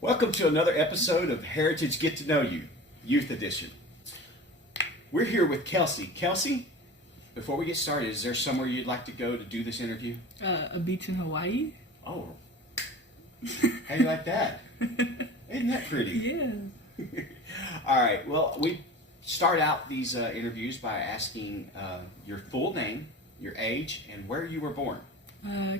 Welcome to another episode of Heritage Get to Know You, Youth Edition. We're here with Kelsey. Kelsey, before we get started, is there somewhere you'd like to go to do this interview? A beach in Hawaii. Oh, how do you like that? Isn't that pretty? Yeah. All right, well, we start out these interviews by asking your full name, your age, and where you were born.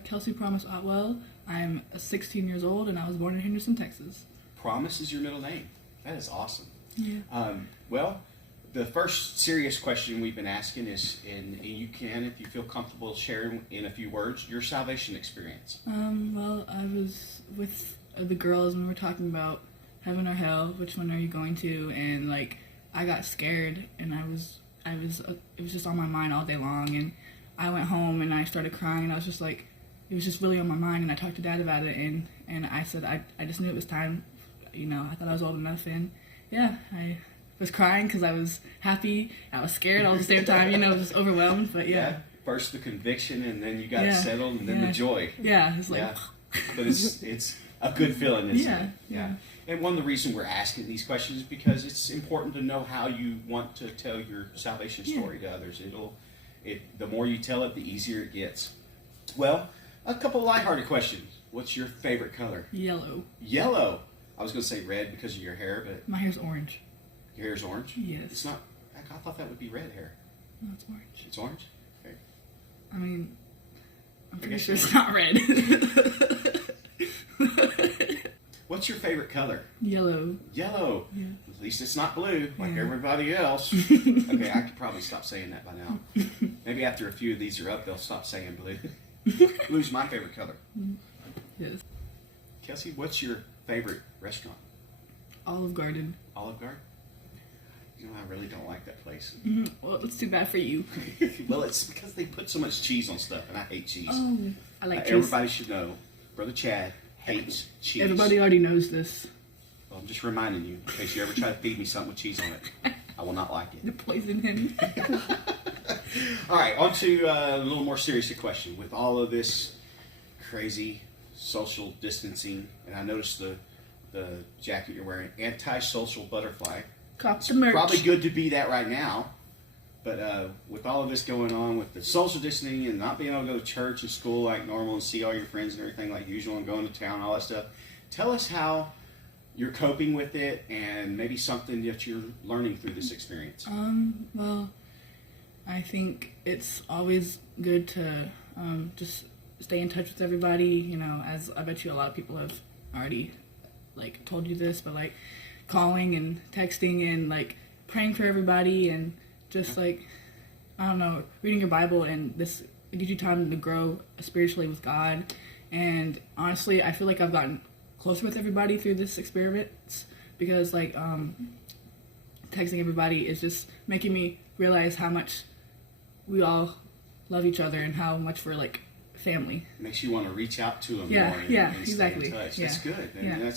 Kelsey Promise Otwell. I'm 16 years old, and I was born in Henderson, Texas. Promise is your middle name. That is awesome. Yeah. Well, the first serious question we've been asking is, and you can, if you feel comfortable, sharing in a few words, your salvation experience. Well, I was with the girls, and we were talking about heaven or hell, which one are you going to? And, I got scared, and it was just on my mind all day long, and I went home, and I started crying, and I was just like, it was just really on my mind, and I talked to Dad about it, and I said I just knew it was time. I thought I was old enough, and yeah, I was crying because I was happy, I was scared all at the same time, just overwhelmed, but yeah. First the conviction, and then you got it settled, and then the joy. Yeah, it's like... Yeah. But it's a good feeling, isn't it? Yeah. And one of the reasons we're asking these questions is because it's important to know how you want to tell your salvation story to others. The more you tell it, the easier it gets. Well, a couple lighthearted questions. What's your favorite color? Yellow. Yellow. I was going to say red because of your hair, but... My hair's orange. Your hair's orange? Yes. It's not... I thought that would be red hair. No, it's orange. It's orange? Okay. I mean, I'm pretty sure it's not red. What's your favorite color? Yellow. Yellow. Yeah. At least it's not blue like everybody else. Okay, I could probably stop saying that by now. Maybe after a few of these are up, they'll stop saying blue. Blue's my favorite color. Yes. Kelsey, what's your favorite restaurant? Olive Garden. Olive Garden? I really don't like that place. Mm-hmm. Well, it's too bad for you. Well, it's because they put so much cheese on stuff, and I hate cheese. Oh, I like cheese. Everybody should know, Brother Chad hates cheese. Everybody already knows this. Well, I'm just reminding you, in case you ever try to feed me something with cheese on it. I will not like it. To poison him. All right, on to a little more serious question. With all of this crazy social distancing, and I noticed the jacket you're wearing, anti-social butterfly. Cop the merch. Probably good to be that right now, but with all of this going on, with the social distancing and not being able to go to church and school like normal and see all your friends and everything like usual and going to town and all that stuff, tell us how you're coping with it and maybe something that you're learning through this experience. Well, I think it's always good to just stay in touch with everybody, as I bet you a lot of people have already, told you this, but, calling and texting and, praying for everybody and just, I don't know, reading your Bible, and this gives you time to grow spiritually with God. And honestly, I feel like I've gotten closer with everybody through this experience because, texting everybody is just making me realize how much we all love each other and how much we're, family. Makes you want to reach out to them more and exactly. stay in touch. Yeah. That's good. I mean,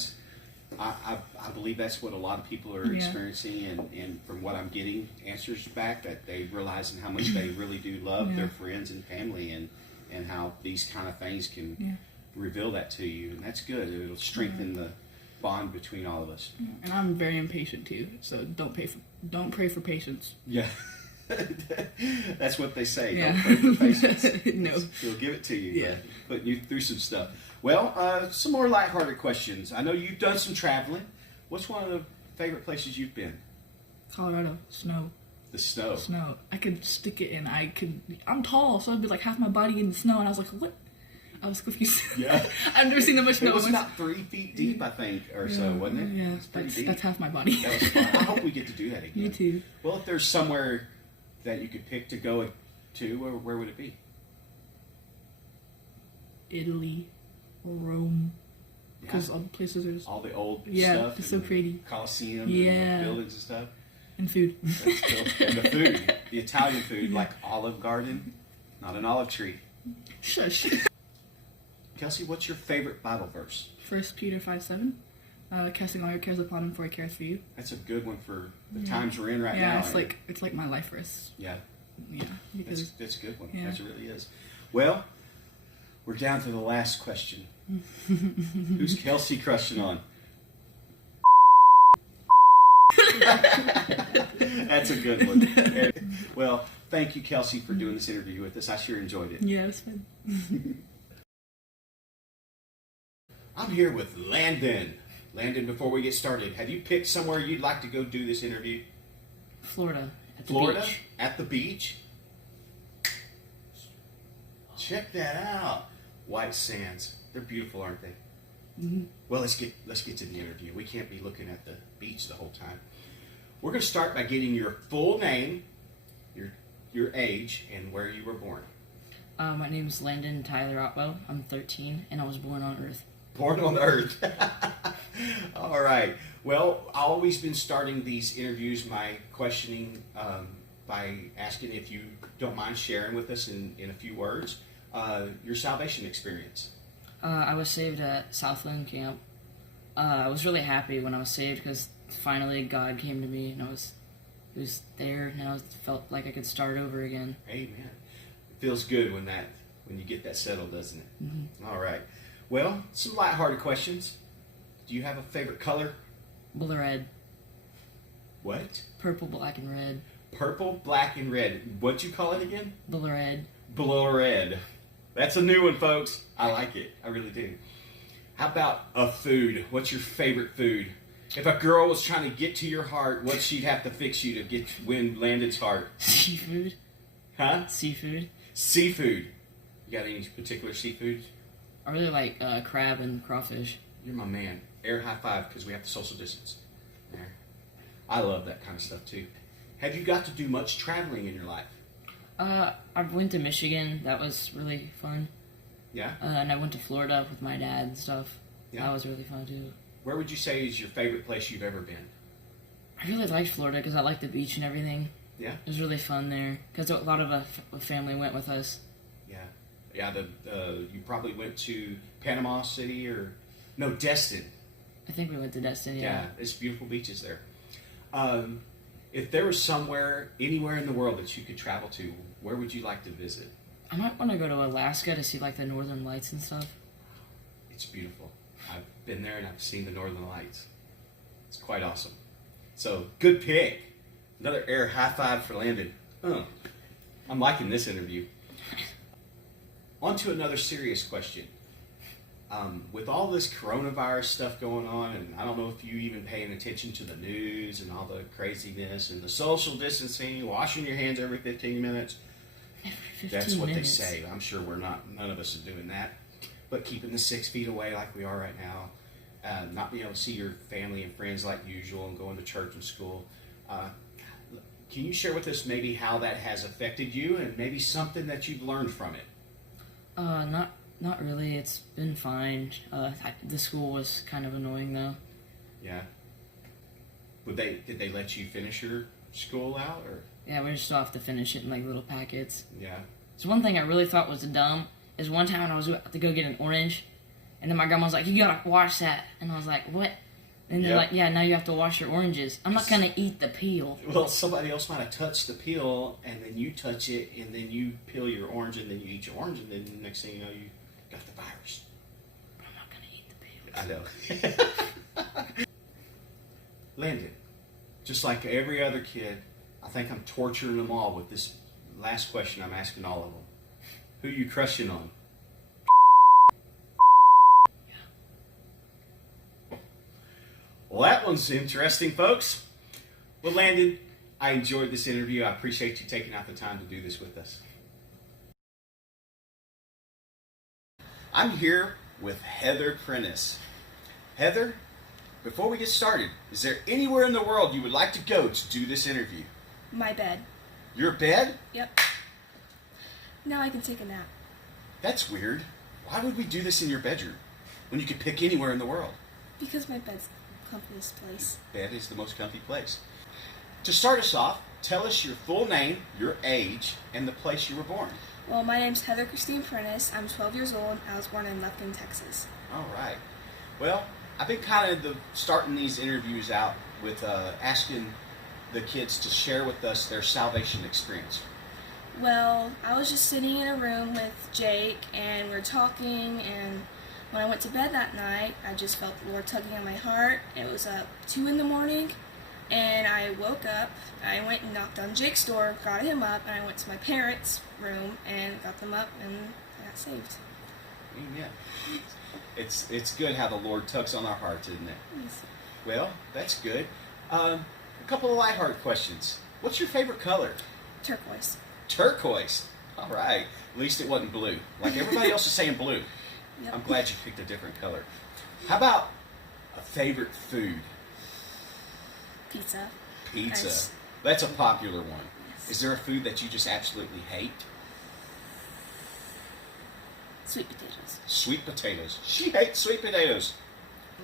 I believe that's what a lot of people are experiencing, and from what I'm getting answers back, that they realizing how much they really do love their friends and family, and how these kind of things can reveal that to you, and that's good. It'll strengthen the bond between all of us. And I'm very impatient too, so don't pray for patience. Yeah. That's what they say. Yeah. Don't pray for patience. No. He'll give it to you. Yeah. Putting you through some stuff. Well, some more lighthearted questions. I know you've done some traveling. What's one of the favorite places you've been? Colorado. Snow. The snow. Snow. I could stick it in. I'm tall, so I'd be half my body in the snow, and I was like, what? I was confused. Yeah. I've never seen that much snow. It was about 3 feet deep, I think, or so, wasn't it? Yeah, that's half my body. That was fun. I hope we get to do that again. Me too. Well, if there's somewhere that you could pick to go to, where would it be? Italy, Rome, because all the places are all the old stuff. Yeah, it's so pretty. Colosseum, and the buildings and stuff. And food. And the food, the Italian food, like Olive Garden, not an olive tree. Shush. Kelsey, what's your favorite Bible verse? 1 Peter 5:7. Casting all your cares upon him, for he cares for you. That's a good one for the times we're in right now. Yeah, it's like my life verse. Yeah. Yeah, because that's a good one. Yeah. That really is. Well, we're down to the last question. Who's Kelsey crushing on? That's a good one. Well, thank you, Kelsey, for doing this interview with us. I sure enjoyed it. Yeah, it was fun. I'm here with Landon. Landon, before we get started, have you picked somewhere you'd like to go do this interview? Florida. At the Florida? beach. At the beach? Check that out. White sands. They're beautiful, aren't they? Mm-hmm. Well, let's get to the interview. We can't be looking at the beach the whole time. We're going to start by getting your full name, your age, and where you were born. My name is Landon Tyler Otwell. I'm 13, and I was born on Earth. Born on Earth. All right. Well, I've always been starting these interviews, my questioning, by asking if you don't mind sharing with us in a few words your salvation experience. I was saved at Southland Camp. I was really happy when I was saved because finally God came to me and He was there, and I felt like I could start over again. Amen. It feels good when you get that settled, doesn't it? Mm-hmm. All right. Well, some lighthearted questions. Do you have a favorite color? Blue, red. What? Purple, black, and red. Purple, black, and red. What'd you call it again? Blue, red. Blue, red. That's a new one, folks. I like it. I really do. How about a food? What's your favorite food? If a girl was trying to get to your heart, what she'd have to fix you to win Landon's heart? Seafood. Huh? Seafood. Seafood. You got any particular seafood? I really like crab and crawfish. You're my man. Air high five because we have to social distance. There. I love that kind of stuff too. Have you got to do much traveling in your life? I went to Michigan. That was really fun. Yeah? And I went to Florida with my dad and stuff. Yeah. That was really fun too. Where would you say is your favorite place you've ever been? I really liked Florida because I liked the beach and everything. Yeah? It was really fun there because a lot of a family went with us. Yeah. Yeah, you probably went to Panama City or... No, Destin. I think we went to Destin, yeah. Yeah, there's beautiful beaches there. If there was anywhere in the world that you could travel to, where would you like to visit? I might want to go to Alaska to see like the Northern Lights and stuff. It's beautiful. I've been there and I've seen the Northern Lights. It's quite awesome. So, good pick. Another air high five for Landon. I'm liking this interview. On to another serious question. With all this coronavirus stuff going on, and I don't know if you even paying attention to the news and all the craziness and the social distancing, washing your hands every 15 minutes. That's what they say. I'm sure none of us are doing that. But keeping the 6 feet away like we are right now, not being able to see your family and friends like usual and going to church and school. Can you share with us maybe how that has affected you and maybe something that you've learned from it? Not really. It's been fine. The school was kind of annoying though. Yeah. Did they let you finish your school out or? Yeah, we just still have to finish it in like little packets. Yeah. So one thing I really thought was dumb is one time when I was about to go get an orange, and then my grandma was like, "You gotta wash that," and I was like, "What?" And they're like, "Yeah, now you have to wash your oranges." I'm not gonna eat the peel. Well, somebody else might have touched the peel, and then you touch it, and then you peel your orange, and then you eat your orange, and then the next thing you know, you got the virus. I'm not gonna eat the peel. I know. Landon, just like every other kid, I think I'm torturing them all with this last question I'm asking all of them. Who you crushing on? Well, that one's interesting, folks. Well, Landon, I enjoyed this interview. I appreciate you taking out the time to do this with us. I'm here with Heather Prentice. Heather, before we get started, is there anywhere in the world you would like to go to do this interview? My bed. Your bed? Yep. Now I can take a nap. That's weird. Why would we do this in your bedroom when you could pick anywhere in the world? Because my bed's the comfiest place. Bed is the most comfy place. To start us off, tell us your full name, your age, and the place you were born. Well, my name's Heather Christine Prentice. I'm 12 years old. I was born in Lufkin, Texas. All right. Well, I've been kind of starting these interviews out with asking the kids to share with us their salvation experience. Well, I was just sitting in a room with Jake, and we were talking, and when I went to bed that night, I just felt the Lord tugging on my heart. It was 2 in the morning, And I woke up, I went and knocked on Jake's door, got him up, and I went to my parents' room and got them up, and I got saved. Amen. It's good how the Lord tugs on our hearts, isn't it? Yes. Well, that's good. A couple of lighthearted questions. What's your favorite color? Turquoise. Turquoise. All right. At least it wasn't blue. Like everybody else is saying blue. Yep. I'm glad you picked a different color. How about a favorite food? Pizza. Pizza. Nice. That's a popular one. Yes. Is there a food that you just absolutely hate? Sweet potatoes. Sweet potatoes. She hates sweet potatoes.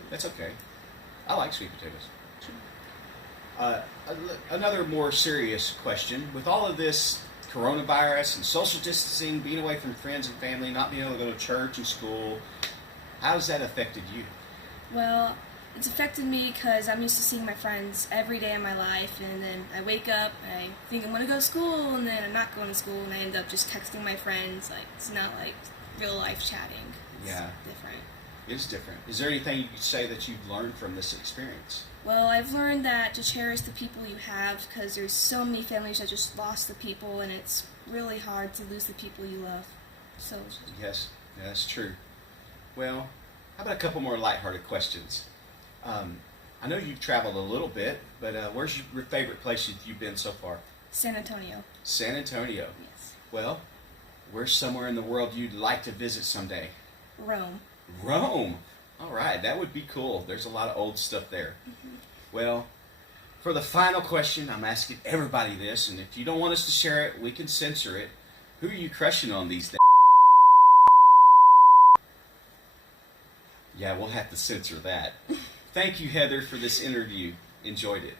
That's okay. I like sweet potatoes. Another more serious question. With all of this coronavirus and social distancing, being away from friends and family, not being able to go to church and school, how has that affected you? Well, it's affected me because I'm used to seeing my friends every day of my life, and then I wake up and I think I'm going to go to school, and then I'm not going to school, and I end up just texting my friends. Like, it's not like real life chatting. It's different. It's different. Is there anything you could say that you've learned from this experience? Well, I've learned that to cherish the people you have, because there's so many families that just lost the people, and it's really hard to lose the people you love. So. Yes, that's true. Well, how about a couple more lighthearted questions? I know you've traveled a little bit, but where's your favorite place you've been so far? San Antonio. San Antonio. Yes. Well, where's somewhere in the world you'd like to visit someday? Rome. Rome. All right, that would be cool. There's a lot of old stuff there. Mm-hmm. Well, for the final question, I'm asking everybody this, and if you don't want us to share it, we can censor it. Who are you crushing on these days? Yeah, we'll have to censor that. Thank you, Heather, for this interview. Enjoyed it.